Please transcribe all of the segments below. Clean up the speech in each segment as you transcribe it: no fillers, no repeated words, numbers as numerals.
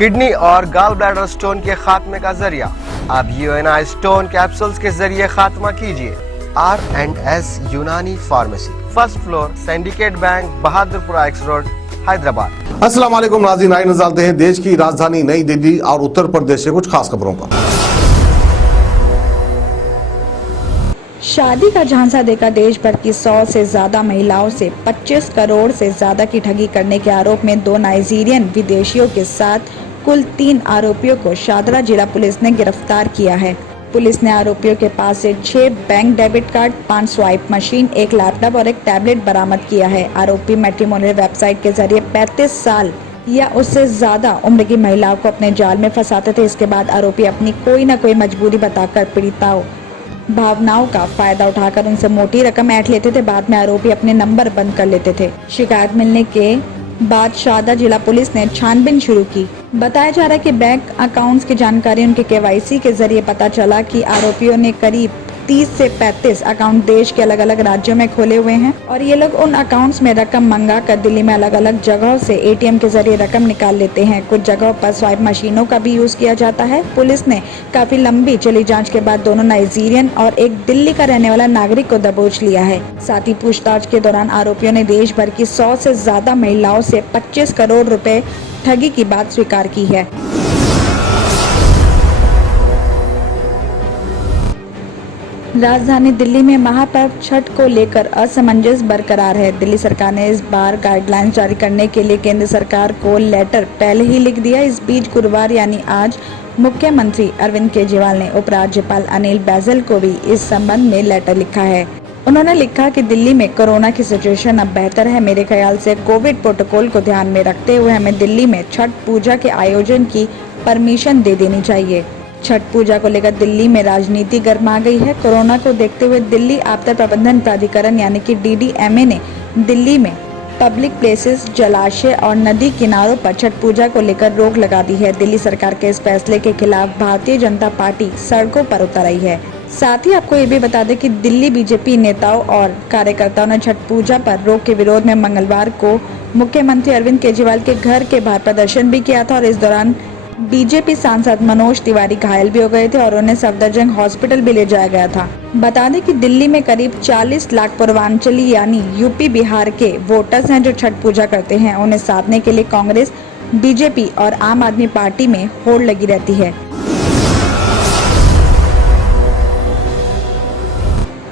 Kidney और gall bladder stone के खात्मे का जरिया। अब यूएनआई स्टोन कैप्सूल्स के जरिए खात्मा कीजिए। R&S यूनानी pharmacy, first floor, syndicate bank, Bahadurpura x road, Hyderabad. अस्सलाम वालेकुम नाज़रीन, आइए नज़र डालते हैं देश की राजधानी नई दिल्ली और उत्तर प्रदेश से कुछ खास खबरों पर। शादी का झांसा देकर देश भर की 100 से ज्यादा महिलाओं से 25 करोड़ से ज्यादा की ठगी करने के आरोप में 2 नाइजीरियन विदेशियों के साथ कुल 3 आरोपियों को शादरा जिला पुलिस ने गिरफ्तार किया है। पुलिस ने आरोपियों के पास से 6 bank debit card, 5 swipe machine, 1 laptop और 1 टैबलेट बरामद किया है। आरोपी मैट्रिमोनियल वेबसाइट के जरिए 35 साल या उससे ज्यादा उम्र की महिलाओं को अपने जाल में फंसाते थे। इसके बाद आरोपी अपनी कोई न कोई मजबूरी बताकर पीड़िताओं भावनाओं का फायदा उठाकर उनसे मोटी रकम ऐंठ लेते थे। बाद में आरोपी अपने नंबर बंद कर लेते थे। शिकायत मिलने के बाद शादरा जिला पुलिस ने छानबीन शुरू की। बताया जा रहा है कि बैंक अकाउंट्स की जानकारी उनके केवाईसी के जरिए पता चला कि आरोपियों ने करीब 30 से 35 अकाउंट देश के अलग अलग राज्यों में खोले हुए हैं और ये लोग उन अकाउंट्स में रकम मंगा कर दिल्ली में अलग अलग जगहों से एटीएम के जरिए रकम निकाल लेते हैं। कुछ जगहों पर स्वाइप मशीनों का भी यूज किया जाता है। पुलिस ने काफी लंबी चली जांच के बाद दोनों नाइजीरियन और एक दिल्ली का रहने वाला नागरिक को दबोच लिया है। साथ ही पूछताछ के दौरान आरोपियों ने देश भर की 100 से ज्यादा महिलाओं से 25 करोड़ रुपए ठगी की बात स्वीकार की है। राजधानी दिल्ली में महापर्व छठ को लेकर असमंजस बरकरार है। दिल्ली सरकार ने इस बार गाइडलाइंस जारी करने के लिए केंद्र सरकार को लेटर पहले ही लिख दिया। इस बीच गुरुवार यानी आज मुख्यमंत्री अरविंद केजरीवाल ने उपराज्यपाल अनिल बैजल को भी इस संबंध में लेटर लिखा है। उन्होंने लिखा कि दिल्ली में कोरोना की सिचुएशन अब बेहतर है। मेरे ख्याल से कोविड प्रोटोकॉल को ध्यान में रखते हुए हमें दिल्ली में छठ पूजा के आयोजन की परमिशन दे देनी चाहिए। छठ पूजा को लेकर दिल्ली में राजनीति गर्मा गई है। कोरोना को देखते हुए दिल्ली आपदा प्रबंधन प्राधिकरण यानी कि DDMA ने दिल्ली में पब्लिक प्लेसेस, जलाशय और नदी किनारों पर छठ पूजा को लेकर रोक लगा दी है। दिल्ली सरकार के इस फैसले के खिलाफ भारतीय जनता पार्टी सड़कों पर उतर आई है। साथ ही आपको ये भी बता दें कि दिल्ली बीजेपी नेताओं और कार्यकर्ताओं ने छठ पूजा पर रोक के विरोध में मंगलवार को मुख्यमंत्री अरविंद केजरीवाल के घर के बाहर प्रदर्शन भी किया था और इस दौरान बीजेपी सांसद मनोज तिवारी घायल भी हो गए थे और उन्हें सफदरजंग हॉस्पिटल भी ले जाया गया था। बता दें कि दिल्ली में करीब 40 लाख पूर्वांचली यानी यूपी बिहार के वोटर्स हैं जो छठ पूजा करते हैं। उन्हें साधने के लिए कांग्रेस, बीजेपी और आम आदमी पार्टी में होड़ लगी रहती है।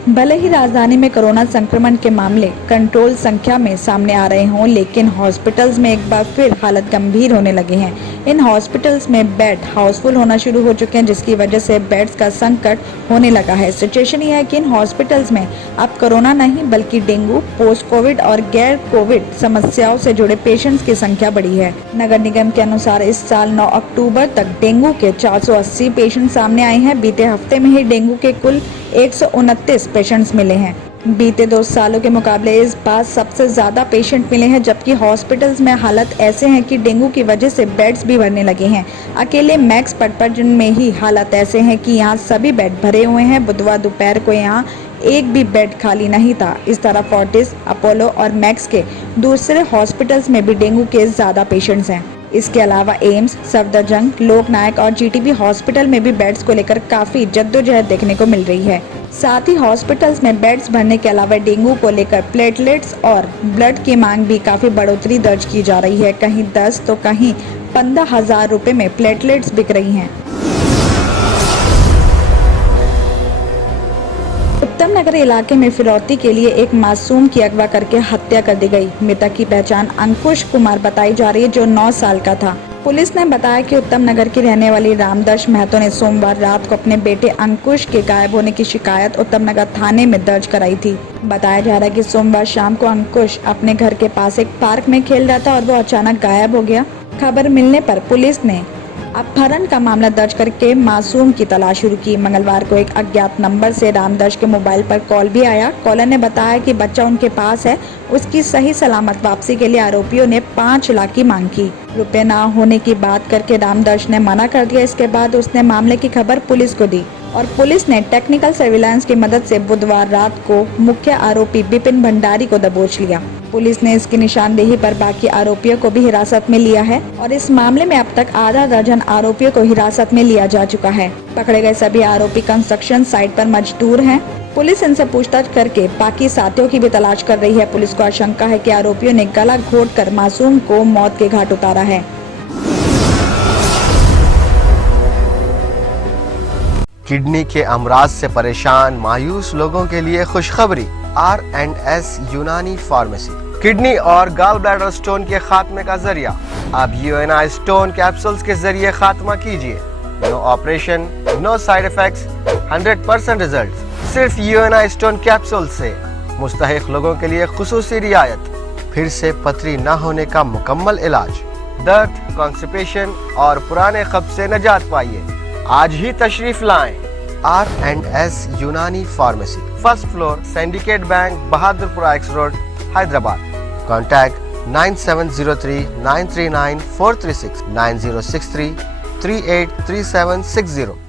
भले ही राजधानी में कोरोना संक्रमण के मामले कंट्रोल संख्या में सामने आ रहे हों, लेकिन हॉस्पिटल्स में एक बार फिर हालत गंभीर होने लगे हैं। इन हॉस्पिटल्स में बेड हाउसफुल होना शुरू हो चुके हैं, जिसकी वजह से बेड्स का संकट होने लगा है। सिचुएशन यह है कि इन हॉस्पिटल्स में अब कोरोना नहीं बल्कि डेंगू, पोस्ट कोविड और गैर कोविड समस्याओं से जुड़े पेशेंट्स की संख्या बढ़ी है। नगर निगम के अनुसार इस साल 9 अक्टूबर तक डेंगू के 480 पेशेंट सामने आए हैं। बीते हफ्ते में ही डेंगू के कुल 129 पेशेंट्स मिले हैं। बीते 2 सालों के मुकाबले इस बार सबसे ज्यादा पेशेंट मिले हैं, जबकि हॉस्पिटल्स में हालत ऐसे हैं कि डेंगू की वजह से बेड्स भी भरने लगे हैं। अकेले मैक्स पटपर्जन में ही हालत ऐसे हैं कि यहाँ सभी बेड भरे हुए हैं। बुधवार दोपहर को यहाँ एक भी बेड खाली नहीं था। इस तरह फोर्टिस, अपोलो और मैक्स के दूसरे हॉस्पिटल्स में भी डेंगू के ज्यादा पेशेंट्स हैं। इसके अलावा एम्स, सफदरजंग, लोकनायक और GTB हॉस्पिटल में भी बेड्स को लेकर काफी जद्दोजहद देखने को मिल रही है। साथ ही हॉस्पिटल्स में बेड्स भरने के अलावा डेंगू को लेकर प्लेटलेट्स और ब्लड की मांग भी काफी बढ़ोतरी दर्ज की जा रही है। कहीं 10 तो कहीं 15,000 रुपए में प्लेटलेट्स बिक रही हैं। उत्तम नगर इलाके में फिरौती के लिए एक मासूम की अगवा करके हत्या कर दी गई। मृतक की पहचान अंकुश कुमार बताई जा रही है, जो 9 साल का था। पुलिस ने बताया कि उत्तम नगर की रहने वाली रामदर्श महतो ने सोमवार रात को अपने बेटे अंकुश के गायब होने की शिकायत उत्तम नगर थाने में दर्ज कराई थी। बताया जा रहा है कि सोमवार शाम को अंकुश अपने घर के पास एक पार्क में खेल रहा था और वो अचानक गायब हो गया। खबर मिलने पर पुलिस ने अपहरण का मामला दर्ज करके मासूम की तलाश शुरू की। मंगलवार को एक अज्ञात नंबर से रामदर्श के मोबाइल पर कॉल भी आया। कॉलर ने बताया कि बच्चा उनके पास है। उसकी सही सलामत वापसी के लिए आरोपियों ने 5 लाख की मांग की। रुपए ना होने की बात करके रामदर्श ने मना कर दिया। इसके बाद उसने मामले की खबर पुलिस को दी और पुलिस ने टेक्निकल सर्विलांस की मदद से बुधवार रात को मुख्य आरोपी विपिन भंडारी को दबोच लिया। पुलिस ने इसकी निशानदेही पर बाकी आरोपियों को भी हिरासत में लिया है और इस मामले में अब तक आधा दर्जन आरोपियों को हिरासत में लिया जा चुका है। पकड़े गए सभी आरोपी कंस्ट्रक्शन साइट पर मजदूर हैं। पुलिस इनसे पूछताछ करके बाकी साथियों की भी तलाश कर रही है। पुलिस को आशंका है कि आरोपियों ने गला घोंटकर मासूम को मौत के घाट उतारा है। किडनी के अमराज से परेशान मायूस लोगों के लिए खुशखबरी। R&S यूनानी फार्मेसी किडनी और गॉल ब्लैडर स्टोन के खात्मे का जरिया। अब UNI स्टोन कैप्सूल्स के जरिए खात्मा कीजिए। No operation, no side effects, 100% result. सिर्फ UNI स्टोन कैप्सूल से मुस्तहिक लोगों के लिए खुसूसी रियायत। फिर से पथरी न होने का मुकम्मल इलाज। दर्द, कॉन्स्टिपेशन और पुराने कब्ज से निजात पाइए। आज ही तशरीफ लाएं। R&S यूनानी pharmacy, first floor, syndicate bank, Bahadurpura x road, Hyderabad. Contact 9703 939 436 9063 383760।